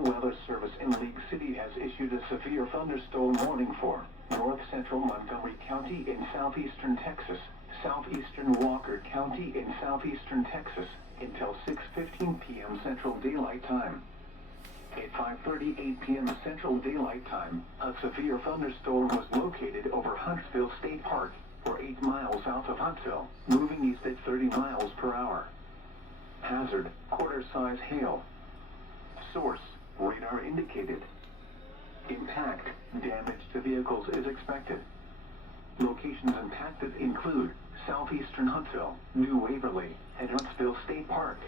National Weather Service in League City has issued a severe thunderstorm warning for north central Montgomery County in southeastern Texas, southeastern Walker County in southeastern Texas, until 6:15 p.m. Central Daylight Time. At 5:38 p.m. Central Daylight Time, a severe thunderstorm was located over Huntsville State Park, or 8 miles south of Huntsville, moving east at 30 miles per hour. Hazard, quarter-size hail. Source, radar indicated. Impact, damage to vehicles is expected. Locations impacted include southeastern Huntsville, New Waverly, and Huntsville State Park.